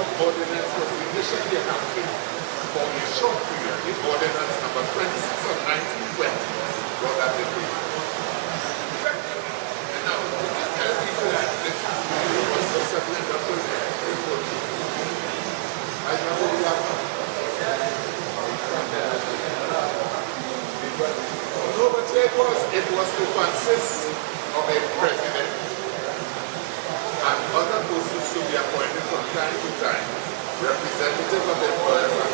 fourth ordinance was initially enacted for a short period. The ordinance number 26 of 1920 brought that into effect. And now, we can tell people that this was so settled and up with report. I know we have no, but it was to consist of a president and other persons to be appointed from time to time, representative of the employers and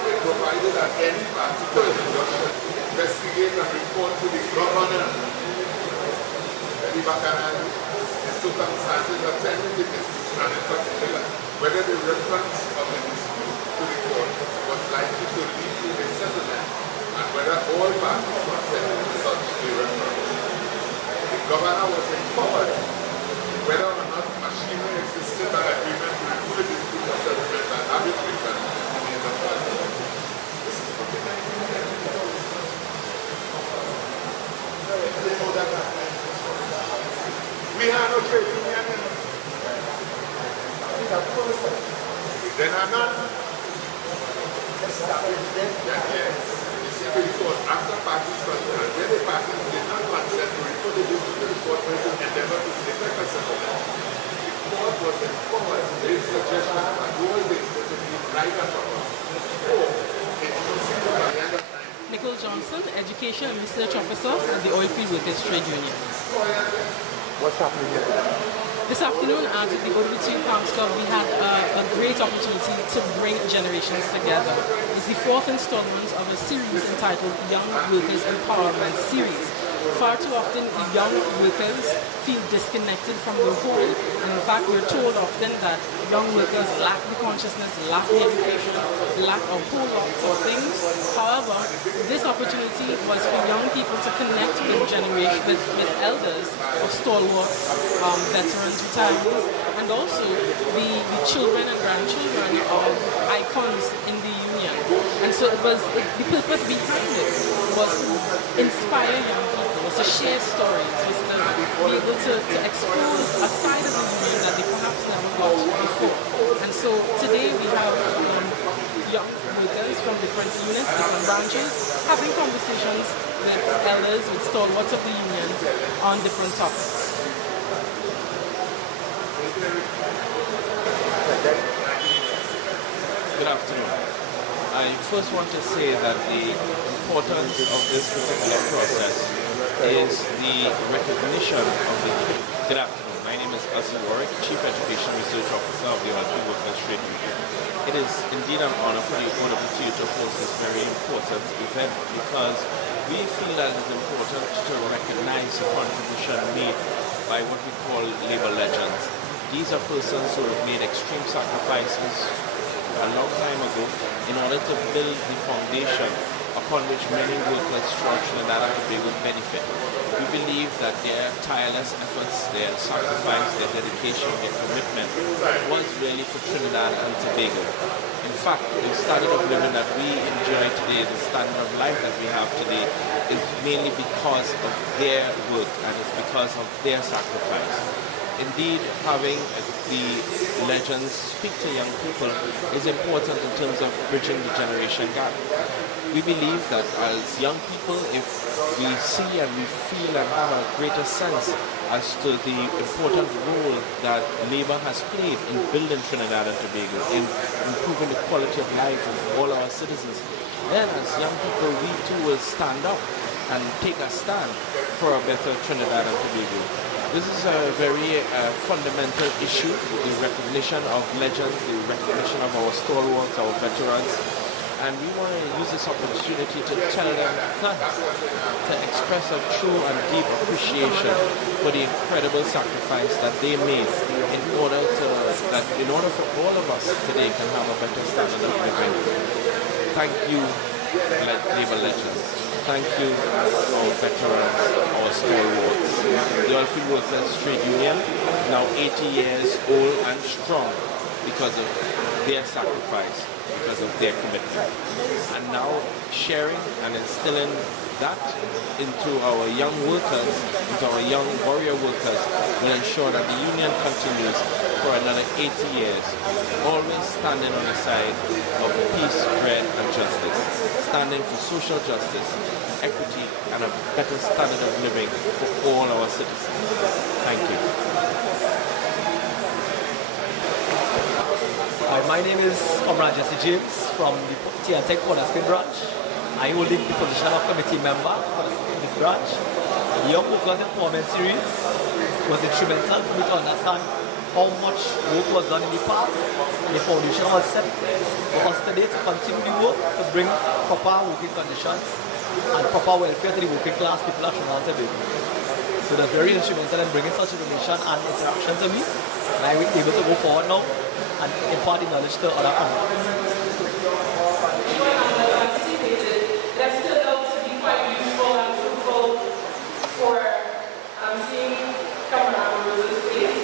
it provided that any particular injunction investigate and report to the governor, the bacchanal, the circumstances attending the dispute, and in particular, whether the reference of the dispute to the court was likely to lead to a settlement, and whether all parties consented to such a reference. The governor was empowered whether or not machinery existed by agreement to remove the dispute or settlement and arbitration in the enterprise. This is for the we have no trade union. Then are not established then. Yes. You see, because after parties concerned, when the parties did not consent to report the dispute to the court to endeavor to effect a settlement, the court was empowered to make suggestions and all the right and proper. Or it proceeded by the end of time. Nicole Johnson, Education and Research Officer at the Oilfield Workers Trade Union. What's happening here? This afternoon at the OWTU Farms Club, we had a great opportunity to bring generations together. It's the fourth installment of a series entitled Young Workers Empowerment Series. Far too often, young workers feel disconnected from the whole, and in fact, we're told often that young workers lack the consciousness, lack the education, lack a whole lot of things. However, this opportunity was for young people to connect with generation, with elders of stalwarts, veterans, retirees, and also the children and grandchildren of icons in the union. And so it was, the purpose behind it was to inspire young people, was to share stories, was to be able to expose a side of the union that they perhaps never got before. And so today we have young workers from different units, different branches, having conversations with elders, with stalwarts of the union on different topics. Good afternoon. I first want to say that the importance of this particular process is the recognition of the... Good afternoon. My name is Asi Warwick, Chief Education Research Officer of the OWTU Workers Trade Union. It is indeed an honor for the OWTU to host this very important event because we feel that it is important to recognize the contribution made by what we call labor legends. These are persons who have made extreme sacrifices a long time ago in order to build the foundation upon which many workers throughout Trinidad and Tobago benefit. We believe that their tireless efforts, their sacrifice, their dedication, their commitment was really for Trinidad and Tobago. In fact, the standard of living that we enjoy today, the standard of life that we have today, is mainly because of their work and it's because of their sacrifice. Indeed, having the legends speak to young people is important in terms of bridging the generation gap. We believe that as young people, if we see and we feel and have a greater sense as to the important role that labor has played in building Trinidad and Tobago, in improving the quality of life of all our citizens, then as young people, we too will stand up and take a stand for a better Trinidad and Tobago. This is a very fundamental issue, the recognition of legends, the recognition of our stalwarts, our veterans, and we want to use this opportunity to tell them thanks, to express a true and deep appreciation for the incredible sacrifice that they made in order for all of us today can have a better standard of living. Thank you, labor legends. Thank you, our veterans, our stalwarts. The Oilfield Workers Trade Union, now 80 years old and strong, because of their sacrifice, because of their commitment. And now sharing and instilling that into our young workers, into our young warrior workers, will ensure that the union continues for another 80 years, always standing on the side of peace, bread, and justice, standing for social justice, equity, and a better standard of living for all our citizens. Thank you. Hi, my name is Comrade Jesse James from the TNTech Cornerstone branch. I hold the position of committee member for this branch. The Young Workers Empowerment Series was instrumental for me to understand how much work was done in the past. The foundation was set for us today to continue the work to bring proper working conditions and proper welfare to the working class people of Trinidad today. So that's very instrumental in bringing such information and interaction to me. And I will be able to go forward now and impart the knowledge to other communities. That stood out to be quite useful and fruitful for seeing Cameron Rose's face.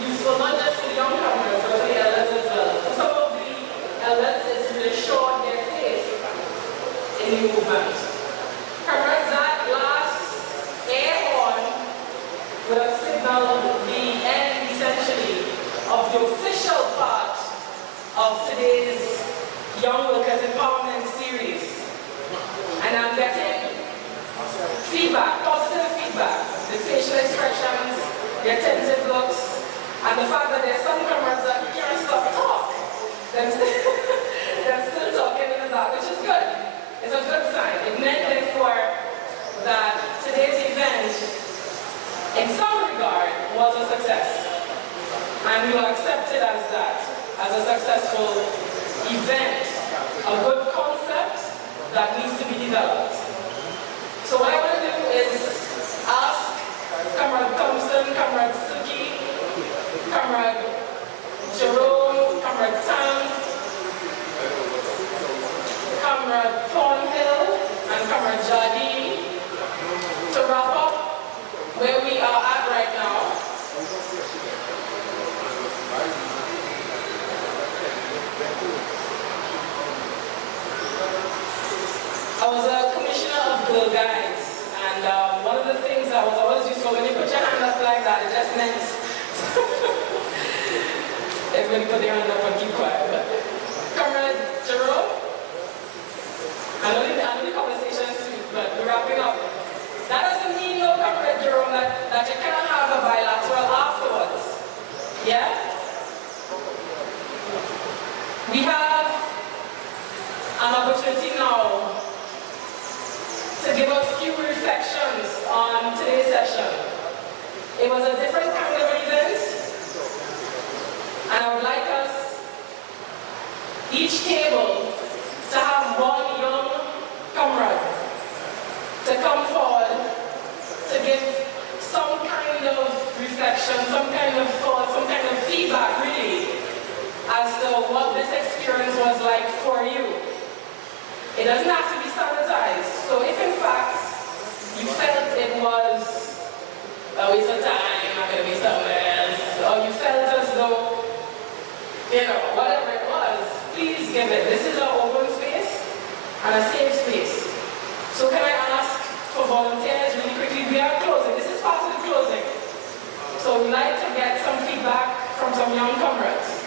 Useful not just for the young Camerons, but for the elders as well. For some of the elders, it's reassured their faith in the movement. Camerons, that last air horn would have signaled the end, essentially, of the official part of today's Young Workers Empowerment Series. And I'm getting feedback, positive feedback, the facial expressions, the attentive looks, and the fact that there's some cameras that can't stop talk. They're still talking in the dark, which is good. It's a good sign. It meant, therefore, that today's event, in some regard, was a success. And we will accept it as that, as a successful event, a good concept that needs to be developed. So what I want to do is ask Comrade Thompson, Comrade Suki, Comrade Jerome, Comrade Tang, Comrade Thornhill, and Comrade Jardine to wrap up where we are at right now. I was a commissioner of Girl Guides, and one of the things that was always useful, when you put your hand up like that, it just meant everybody put their hand up and keep quiet. But Comrade Jerome, I know the conversation is sweet, but we're wrapping up. That doesn't mean, no, Comrade Jerome, that you cannot have a bilateral afterwards. Yeah? We have an opportunity now to give a few reflections on today's session. It was a different kind of event, and I would like us, each table, to have one young comrade to come forward to give some kind of reflection, some kind of thought, some kind of feedback, really, as to what this experience was like for you. It doesn't have to be sanitized. So if in fact you felt it was a waste of time, I'm going to be somewhere else, or you felt as though, you know, whatever it was, please give it. This is an open space and a safe space. So can I ask for volunteers really quickly? We are closing. This is part of the closing. So we'd like to get some feedback from some young comrades.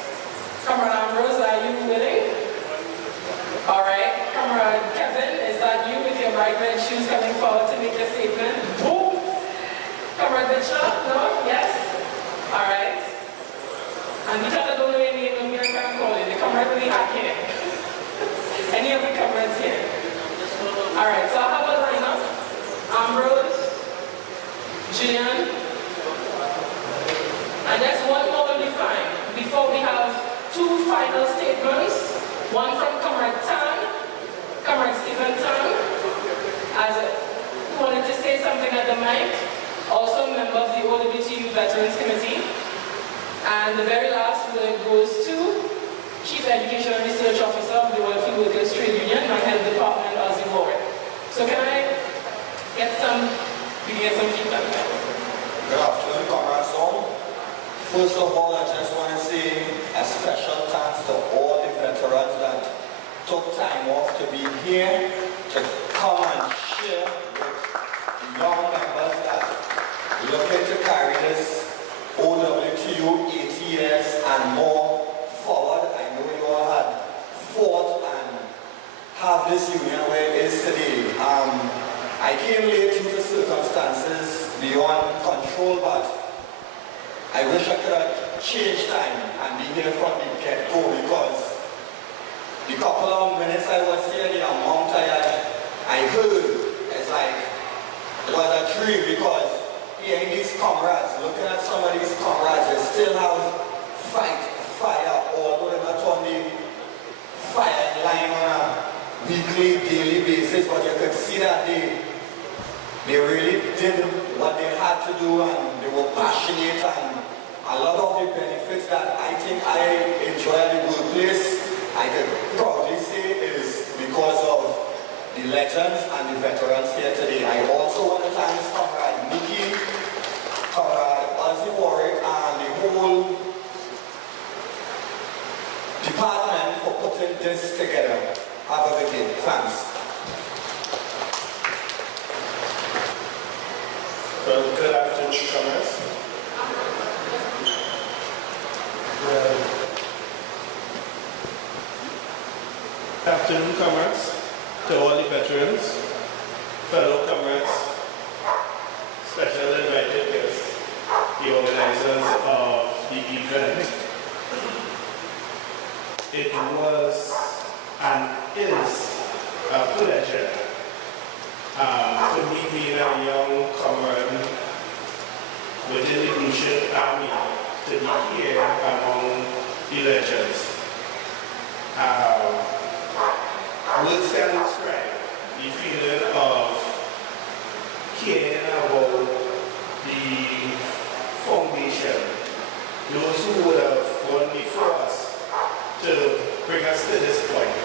Comrade Ambrose, are you willing? All right. Comrade Kevin, is that you with your bright red shoes coming forward to make your statement? Boom! Comrade Bishop, no? Yes? All right. And because I don't know your name, I'm can't call it. The comrade really hack here. Any of the comrades here? All right, so I'll have a lineup. Ambrose, Julian, and just one more will be fine. Before we have two final statements, one from Comrade Tan, Comrade Stephen Tan, as who wanted to say something at the mic, also a member of the OWTU Veterans Committee. And the very last word goes to Chief Education and Research Officer of the OWTU Workers Trade Union, my head department, Ozzy Warwick. So can I get some feedback? Good afternoon, comrades all. First of all, I just want to say, as special thanks to all the veterans that took time off to be here, to come and share with young members that looking to carry this OWTU 80 years and more forward. I know you all had fought and have this union where it is today. I came late due to circumstances beyond control, but I wish I could have changed time and be here from the get-go, because the couple of minutes I was here, the amount I heard, it's like it was a dream, because hearing these comrades, looking at some of these comrades, they still have fire, although they're not on the firing line on a weekly, daily basis, but you could see that they really did what they had to do, and they were passionate, and a lot of the benefits that I think I enjoy at the workplace, I could proudly say is because of the legends and the veterans here today. I also want to thank Comrade Nikki, Comrade Ozzy Warwick, and the whole department for putting this together. Have a good day. Thanks. Well, good afternoon, comrades. Good afternoon, comrades, to all the veterans, fellow comrades, special invited guests, the organizers of the event. It was and is a pleasure for me being a young comrade within the Lucian Army to be here among the legends. Words can describe the feeling of caring about the foundation, those who would have gone before us to bring us to this point.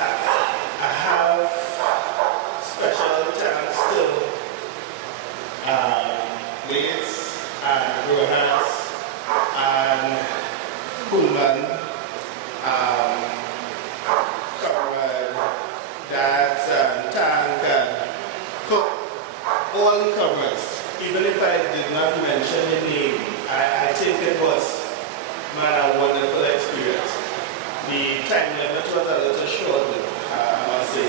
I have special thanks to Waits and Rojas and Pullman, Comrade Dax and Tank, and for all the comrades. Even if I did not mention the name, I think it was a wonderful experience. The time limit was a little short, I must say,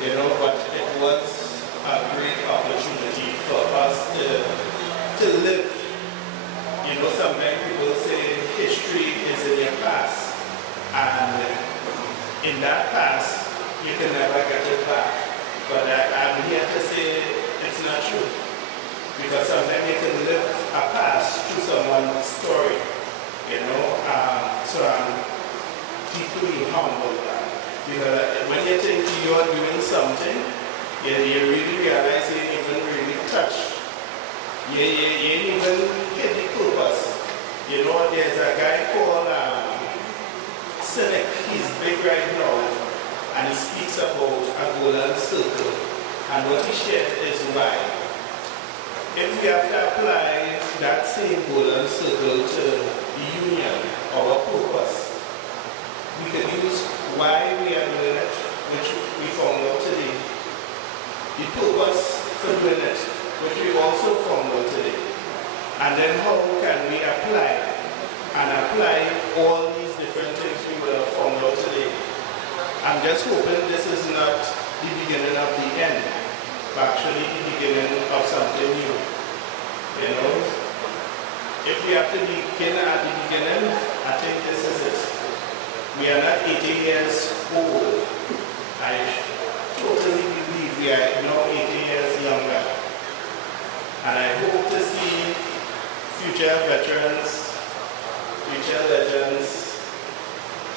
but it was a great opportunity for us to live. Sometimes people say history is in your past, and in that past, you can never get it back. But I'm here to say it's not true, because sometimes you can live a past through someone's story, so I'm deeply humbled, because when you think you're doing something, you really realize you ain't even really touch. You ain't even get the purpose. There's a guy called Cynic. He's big right now, and he speaks about a golden circle. And what he shared is why. If we have to apply that same golden circle to the union, our purpose, we can use why we are doing it, which we found out today. The purpose for doing it, which we also found out today. And then how can we apply all these different things we would have found out today. I'm just hoping this is not the beginning of the end, but actually the beginning of something new. If we have to begin at the beginning, I think this is it. We are not 80 years old. I totally believe we are now 80 years younger. And I hope to see future veterans, future legends,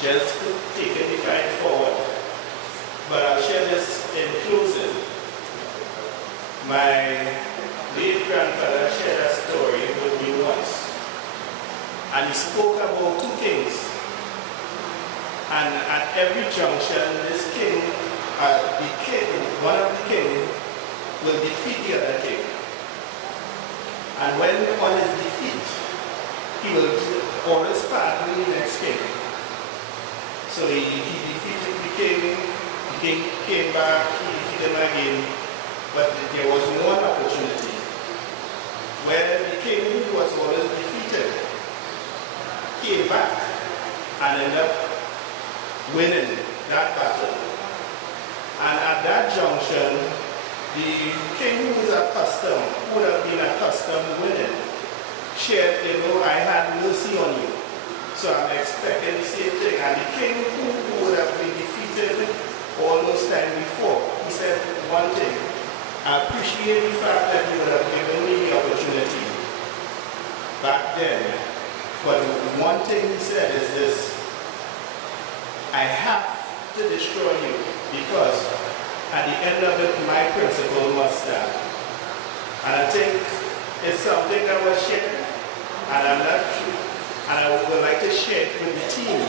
just taking the fight forward. But I'll share this in closing. My late grandfather shared a story with me once, and he spoke about two kings. And at every junction, this king, one of the kings, will defeat the other king. And when on his defeat, he will always partner with the next king. So he defeated the king, came back, he defeated him again, but there was one opportunity where the king who was always defeated came back and ended up winning that battle. And at that junction, the king who was accustomed, who would have been accustomed winning, shared, I had mercy on you. So I'm expecting the same thing. And the king who would have been defeated all those times before, he said one thing: I appreciate the fact that you would have given me the opportunity back then. But one thing he said is this: I have to destroy you, because at the end of it, my principle must stand. And I think it's something that was shared, and I would like to share it with the team,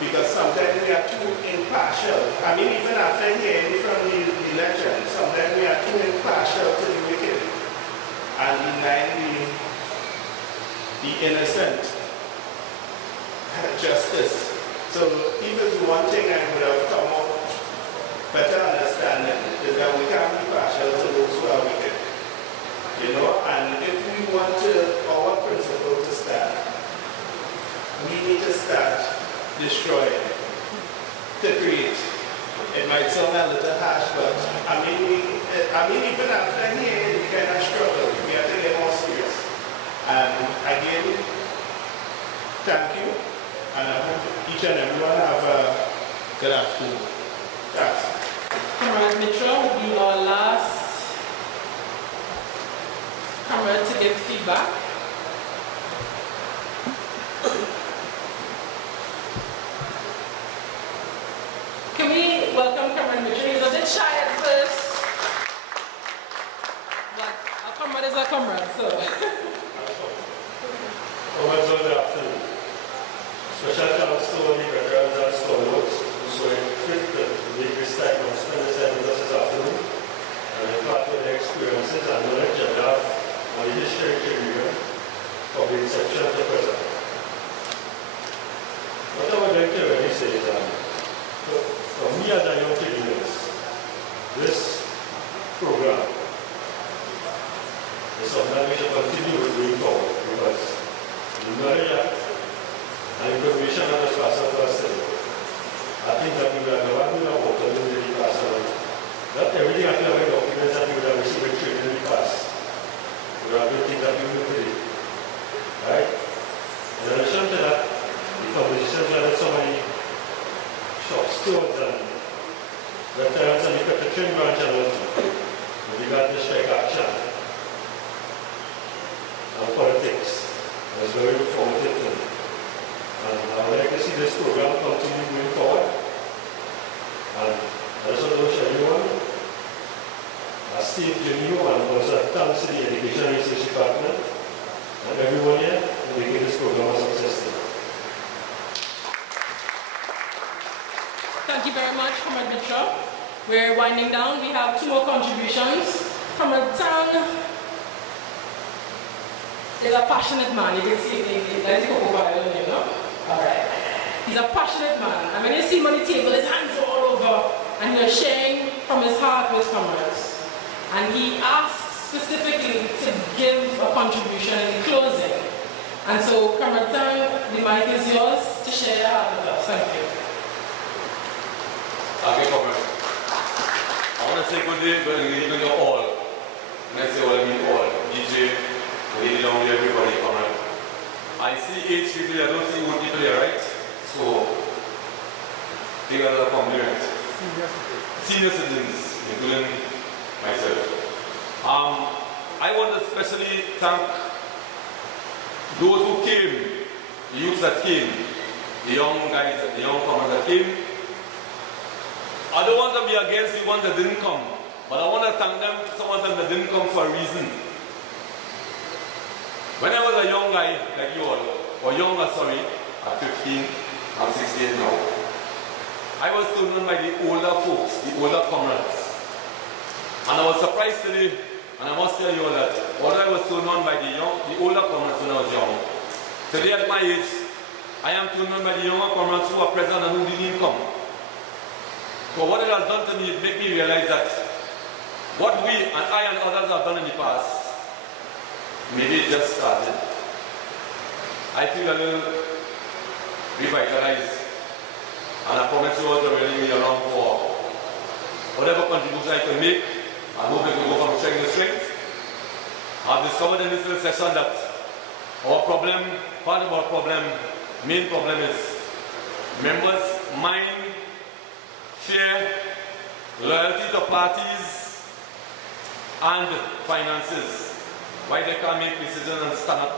because sometimes we are too impartial. I mean, even after hearing from the legend, sometimes we are too impartial to the wicked and denying the innocent justice. So if it's one thing I would have come out better understanding is that we can't be partial to those who are wicked. And if we want our principle to stand, we need to start destroying, to create. It might sound a little harsh, but I mean even after here, we kind of struggle. We have to get more serious. And again, thank you. And I hope each and everyone have a good afternoon. Thanks. Comrade Mitchell will be our last comrade to give feedback. Can we welcome Comrade Mitchell? He's a bit shy at first, but a comrade is a comrade, so. Good afternoon. Special thanks to all the veterans and stalwarts who saw it fit to make this time and spend this time with us this afternoon, and impart on their experiences and knowledge they have on the history of Nigeria from the inception to present. What I would like to really say is that for me as a young journalist, this program is something we should continue with going forward, because the knowledge and information that was passed on to us today, I think that we would have never been about to really pass on. Not everything I feel like documents that we would have received in training in the past. We have been things that we do today. Right? In addition to that, the conversations we had with so many shop stewards and veterans and the Petrotrin branch and all with regard to strike action and politics. It was very informative to me. And I would like to see this program continue moving forward. And I just want to wish everyone a safe journey, and also thanks to the Education and Research Department and everyone here for making this program a success. Thank you very much, Comrade Mitchell. We're winding down. We have two more contributions. Comrade Tang is a passionate man. You can see it, you know? Alright. He's a passionate man. And when you see him on the table, his hands are all over, and he's sharing from his heart with comrades. And he asked specifically to give a contribution in the closing. And so, Comrade Tang, the mic is yours to share your heart with us. Thank you. Okay, comrade. I want to say good day, good evening to you all. When I say all, I mean all. DJ, lady down there, everybody, comrade. I see 8 people here, I don't see old people here, right? So, take another compliment. Senior citizens, including myself. I want to especially thank those who came, the youths that came, the young guys, the young comrades that came. I don't want to be against the ones that didn't come, but I want to thank them, some of them that didn't come for a reason. When I was a young guy, like you all, or younger, sorry, at 15, I'm 16 now, I was told by the older folks, the older comrades. And I was surprised today, and I must tell you all that what I was told on by the older comrades when I was young, Today at my age, I am to remember the younger comrades who are present and who didn't come. So what it has done to me, it made me realize that what we and I and others have done in the past, maybe it just started. I feel a little revitalized, and I promise you all to really be along for whatever contribution I can make. I hope it will go from strength to strength. I've discovered in this little session that our problem, part of our problem, main problem is members' mind, fear, loyalty to parties, and finances. Why they can't make decisions and stand up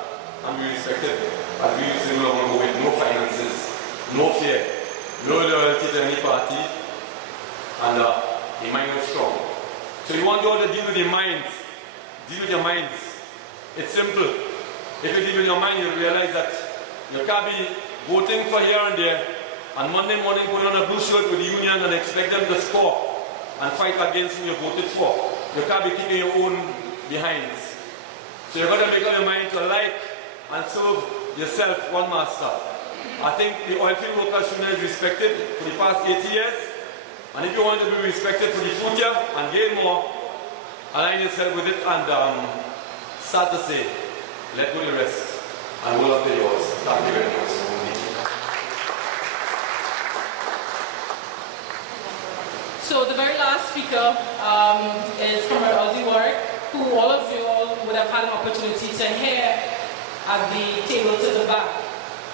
and be respected, as we used to know long ago, with no finances, no fear, no loyalty to any party, and the mind is strong. So you want you all to deal with your minds. Deal with your minds. It's simple. If you deal with your mind, you'll realize that you can't be voting for here and there, and Monday morning put on a blue shirt with the union and expect them to score and fight against who you voted for. You can't be keeping your own behinds. So you've got to make up your mind to like and serve yourself, one master. I think the Oilfield Workers Union is respected for the past 80 years. And if you want to be respected for the future and gain more, align yourself with it and start to say, let go the rest and roll up the yours. Thank you very much. So the very last speaker is Comrade Ozzy Warwick, who all of you all would have had an opportunity to hear at the table to the back.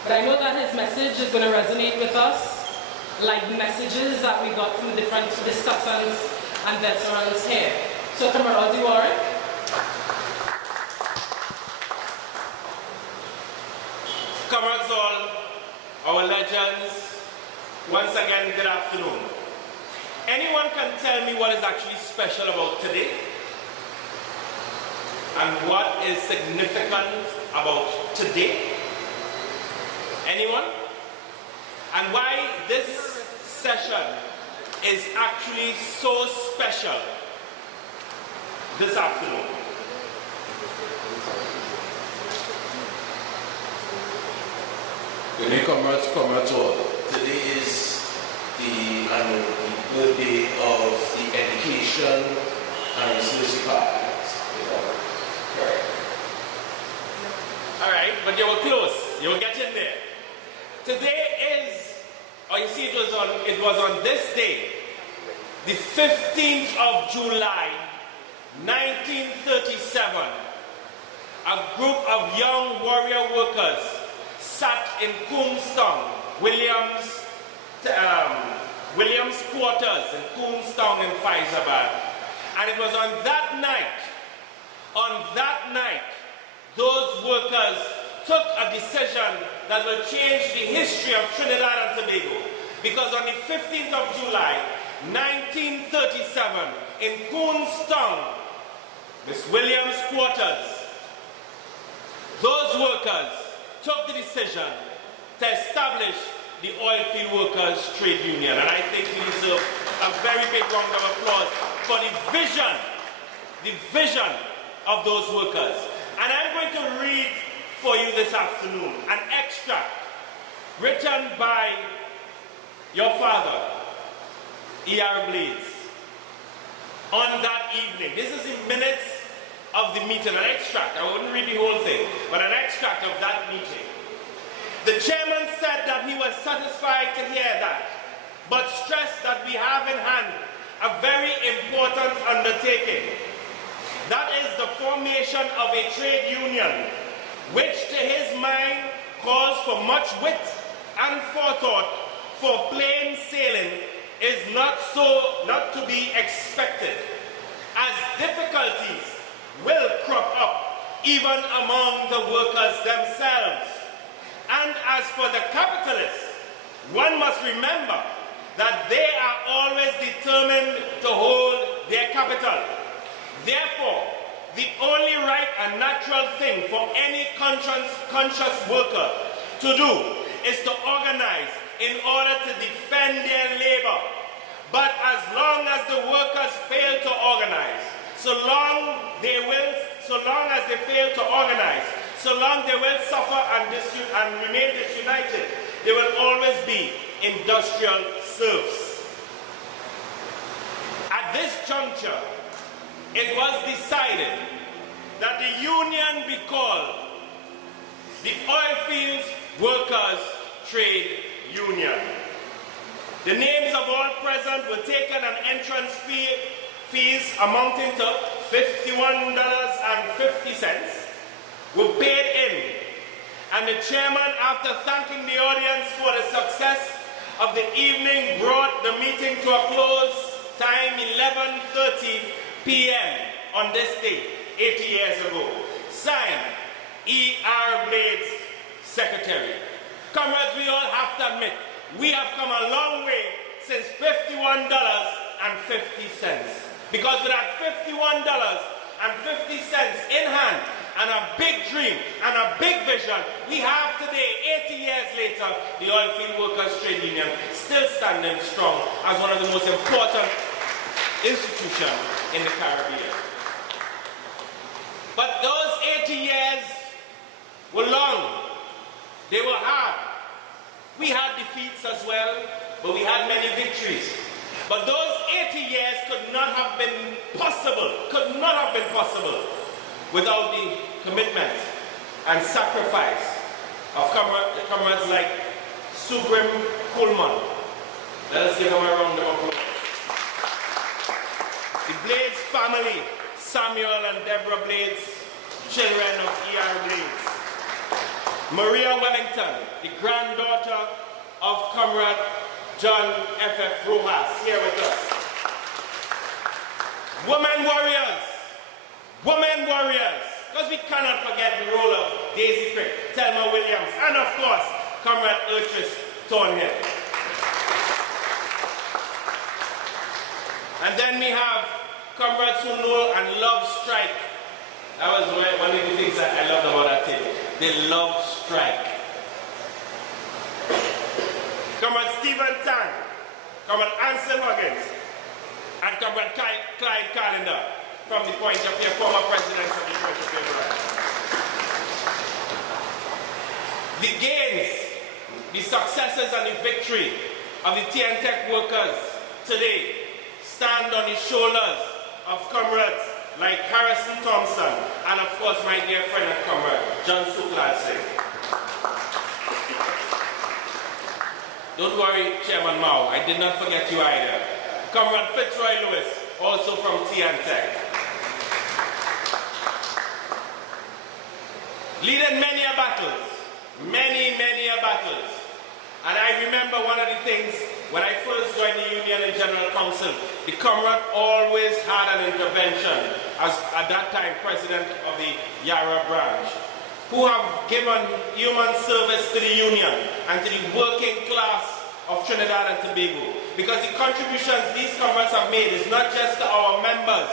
But I know that his message is going to resonate with us, like messages that we got from the different discussants and veterans here. So Comrade Ozzy Warwick. Comrades all, our legends, once again, good afternoon. Anyone can tell me what is actually special about today? And what is significant about today? Anyone? And why this session is actually so special this afternoon? Good day, comrades all. Today is the birthday of the Education and Research Department. Alright, but you were close. You will get in there. Today is, or you see it was on this day, the 15th of July, 1937, a group of young warrior workers sat in Coombstown, Williams quarters in Coombstown in Faizabad. And it was on that night, those workers took a decision that will change the history of Trinidad and Tobago. Because on the 15th of July, 1937, in Coombstown, Miss Williams quarters, those workers took the decision to establish the Oilfield Workers Trade Union. And I think we deserve a very big round of applause for the vision of those workers. And I'm going to read for you this afternoon an extract written by your father, E.R. Blades, on that evening. This is the minutes of the meeting, an extract. I wouldn't read the whole thing, but an extract of that meeting. The chairman said that he was satisfied to hear that, but stressed that we have in hand a very important undertaking. That is the formation of a trade union, which to his mind calls for much wit and forethought, for plain sailing is not to be expected, as difficulties will crop up even among the workers themselves. And as for the capitalists, one must remember that they are always determined to hold their capital. Therefore, the only right and natural thing for any conscious worker to do is to organize in order to defend their labor. But as long as the workers fail to organize, so long as they fail to organize, so long they will suffer and remain disunited, they will always be industrial serfs. At this juncture, it was decided that the union be called the Oilfields Workers Trade Union. The names of all present were taken and entrance fees amounting to $51.50 were paid in. And the chairman, after thanking the audience for the success of the evening, brought the meeting to a close, time 11:30 p.m. on this day, 80 years ago. Signed, E.R. Blades, Secretary. Comrades, we all have to admit, we have come a long way since $51.50. Because with that $51.50 in hand, and a big dream, and a big vision, we have today, 80 years later, the Oilfield Workers Trade Union still standing strong as one of the most important institutions in the Caribbean. But those 80 years were long. They were hard. We had defeats as well, but we had many victories. But those 80 years could not have been possible, without the commitment and sacrifice of comrades like Sugrim Coleman. Let us give them a round of applause. The Blades family, Samuel and Deborah Blades, children of E.R. Blades. Maria Wellington, the granddaughter of Comrade John F.F. Rojas, here with us. Women warriors, because we cannot forget the role of Daisy Crick, Thelma Williams, and of course, Comrade Urchis Thornhill. And then we have comrades who know and love strike. That was one of the things that I loved about that table. They love strike. Comrade Stephen Tang, Comrade Ansel Huggins, and Comrade Clyde Callender, from the point of view of former presidents of the Point of View branch. The gains, the successes and the victory of the TNTech workers today stand on the shoulders of comrades like Harrison Thompson and of course my dear friend and comrade, John Suklad Singh. Don't worry, Chairman Mao, I did not forget you either. Comrade Fitzroy Lewis, also from TNTech. Leading many a battles, many a battles. And I remember one of the things, when I first joined the Union and General Council, the comrade always had an intervention, as at that time President of the Yarra branch, who have given human service to the Union and to the working class of Trinidad and Tobago. Because the contributions these comrades have made is not just to our members,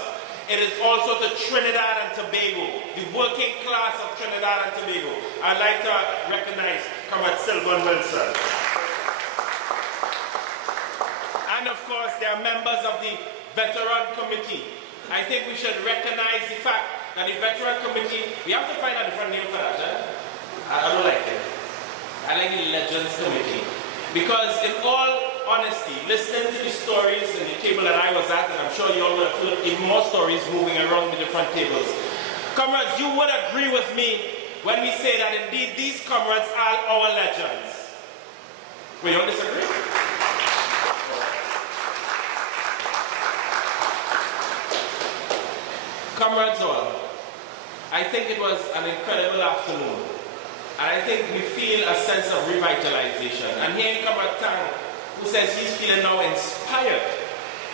it is also to Trinidad and Tobago, the working class of Trinidad and Tobago. I'd like to recognize Comrade Sylvan Wilson. And of course, they are members of the Veteran Committee. I think we should recognize the fact that the Veteran Committee, we have to find a different name for that, I don't like it. I like the Legends Committee. Because in all honesty, listening to the stories in the table that I was at, and I'm sure you all will have even more stories moving around the different tables. Comrades, you would agree with me when we say that indeed these comrades are our legends. Will you all disagree? Comrades all, I think it was an incredible afternoon. And I think we feel a sense of revitalization. And here Comrade Tang, who says he's feeling now inspired.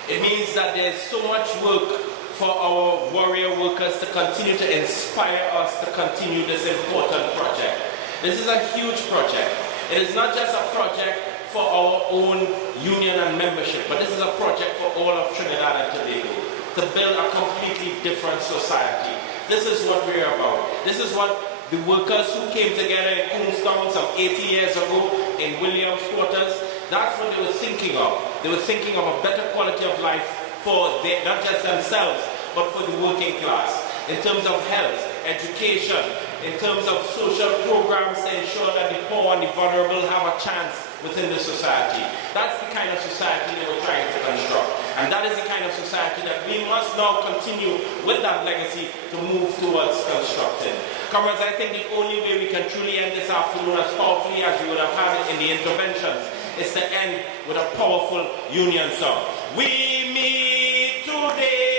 It means that there's so much work for our warrior workers to continue to inspire us to continue this important project. This is a huge project. It is not just a project for our own union and membership, but this is a project for all of Trinidad and Tobago, to build a completely different society. This is what we're about. This is what the workers who came together in Queenstown some 80 years ago in Williams Quarters, that's what they were thinking of. They were thinking of a better quality of life for not just themselves, but for the working class, in terms of health, education, in terms of social programs to ensure that the poor and the vulnerable have a chance within the society. That's the kind of society that we're trying to construct. And that is the kind of society that we must now continue with that legacy to move towards constructing. Comrades, I think the only way we can truly end this afternoon as powerfully as we would have had it in the interventions is to end with a powerful union song. We meet today.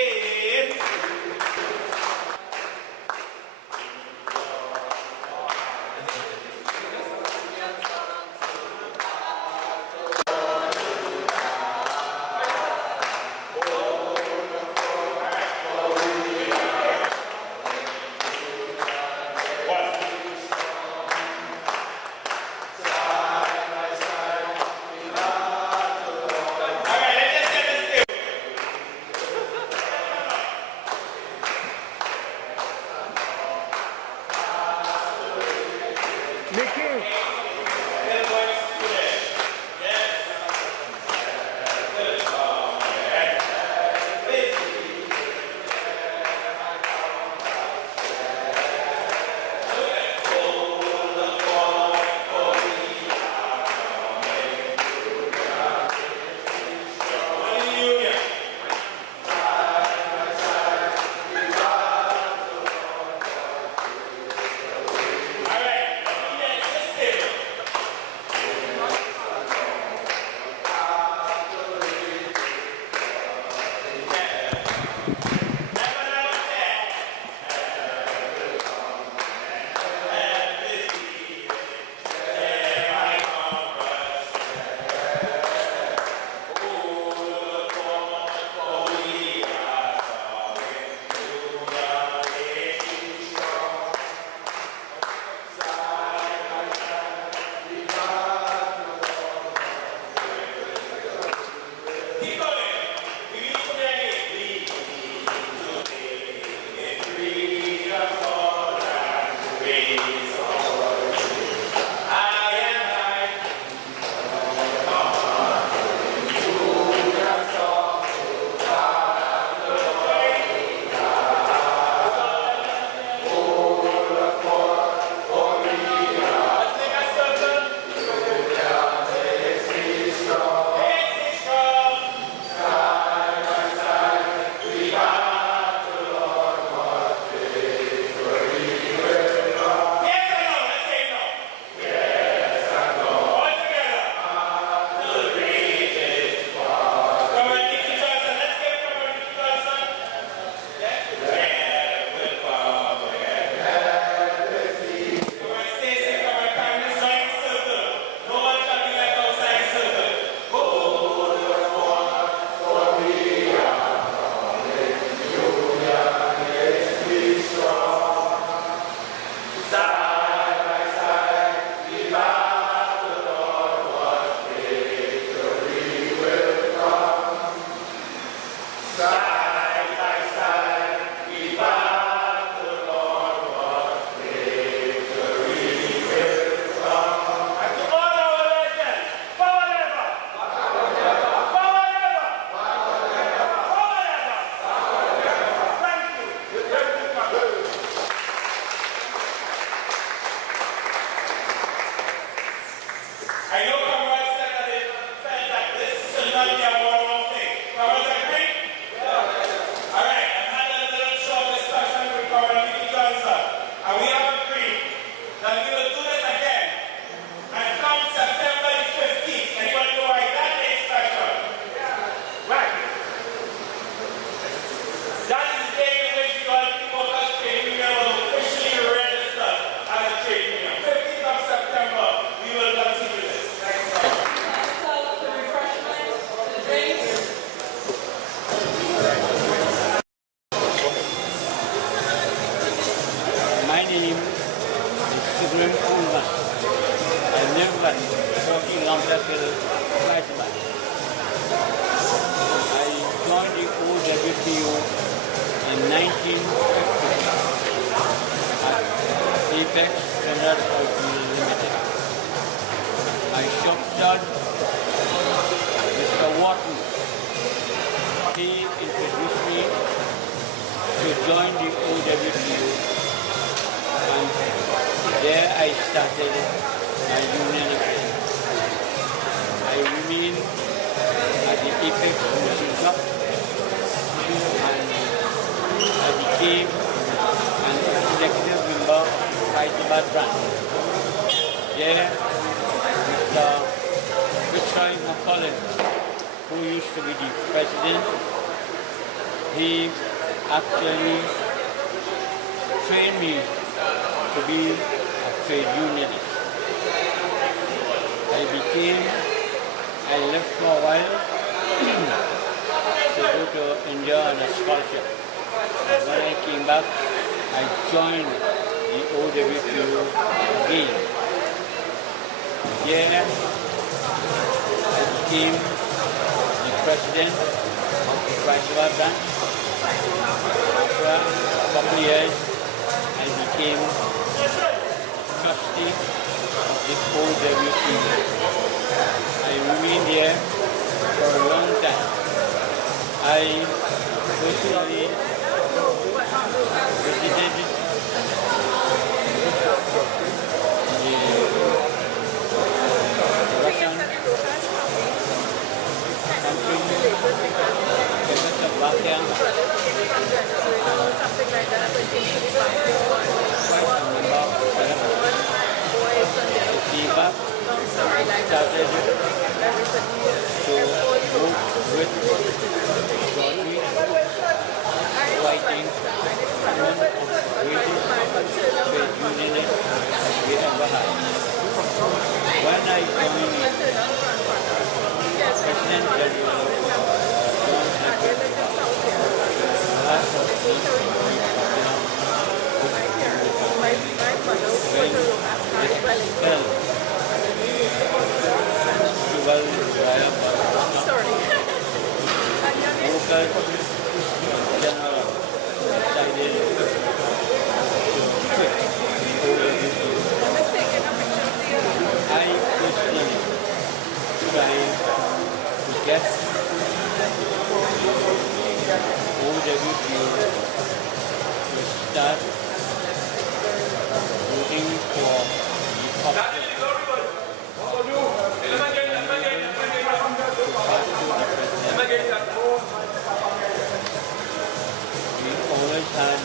started my union again. I remain at the Apex Music Club, and I became an executive member of the Hyderabad branch. There, Mr. Richard McCollum, who used to be the president, he actually trained me to be a trade unionist. I left for a while to go to India on a scholarship. And when I came back, I joined the OWTU again. Here, I became the president of the Hyderabad branch. After a couple of years, I became trustee of the OWTU. I remained here for a long time. I personally visited the Russian country, Czechoslovakia, started to work with Johnny, writing one of the greatest trade unionists we ever had. When I joined President General John F. last of the General decided to quit the OWTU. I personally tried to get OWTU to start voting for the popular. We always had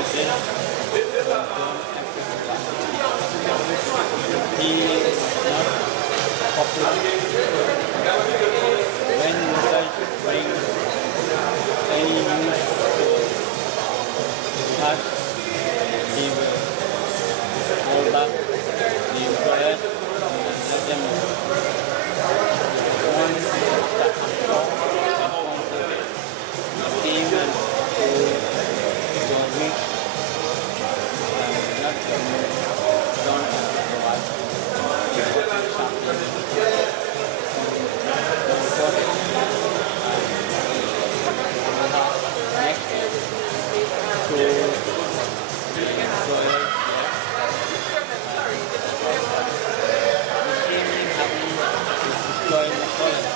excuses from he is not popular. When you guys bring any news to us, he will call back the employers and let them know. One came and told John Wick not John F. Next to the employers the same thing happened with employer McCollum.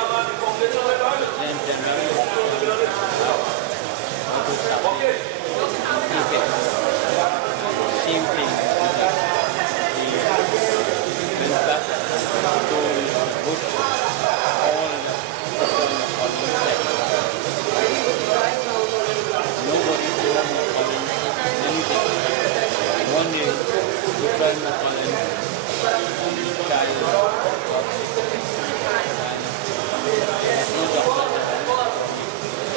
McCollum told President General what was happening. Same thing. He went back to put all the McCollum said. Nobody told McCollum anything. One day, Richard McCollum died and no doctor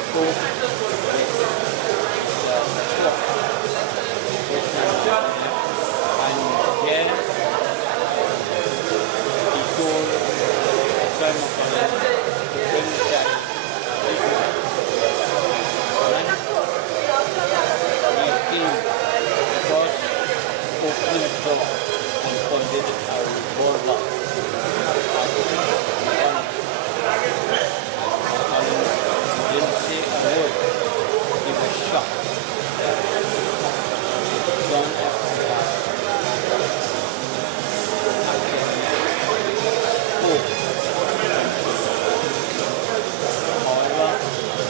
spoke and again he told Richard McCollum to bring the child he came across opened the door and pointed at our revolver. Didn't say a word. He was shocked. John F. spoke. However,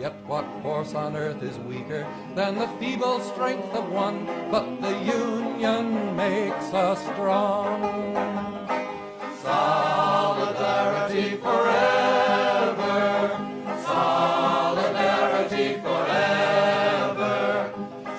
Yet what force on earth is weaker than the feeble strength of one? But the union makes us strong. Solidarity forever, solidarity forever,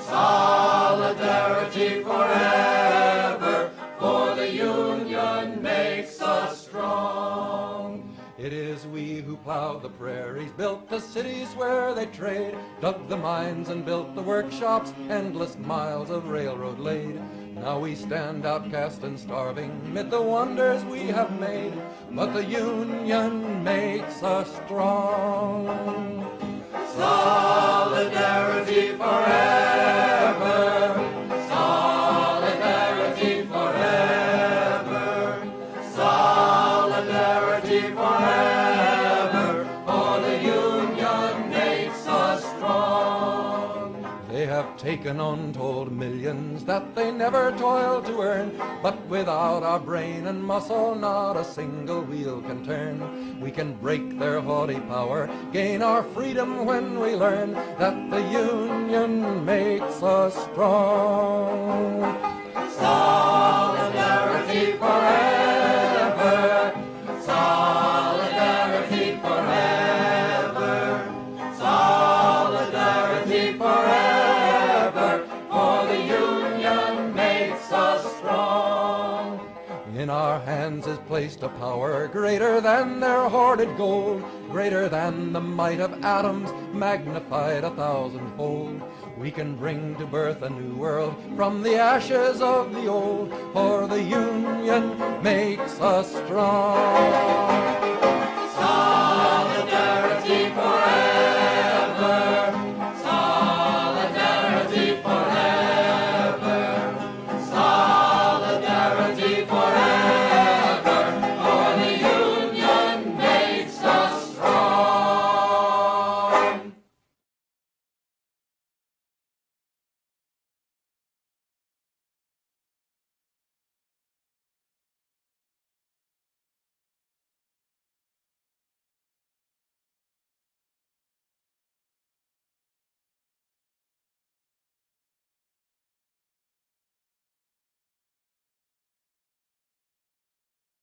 solidarity forever, for the union makes us strong. It is we who plowed the prairies, built the cities where they trade, dug the mines and built the workshops, endless miles of railroad laid. Now we stand outcast and starving mid the wonders we have made, but the union makes us strong. Solidarity forever, solidarity forever, solidarity forever, for the union makes us strong. They have taken untold millions that they never toiled to earn, but without our brain and muscle not a single wheel can turn. We can break their haughty power, gain our freedom when we learn that the union makes us strong. Solidarity forever, solidarity forever, solidarity forever, for the union makes us strong. In our hands is placed a power greater than their hoarded gold, greater than the might of atoms, magnified 1,000-fold. We can bring to birth a new world from the ashes of the old, for the union makes us strong.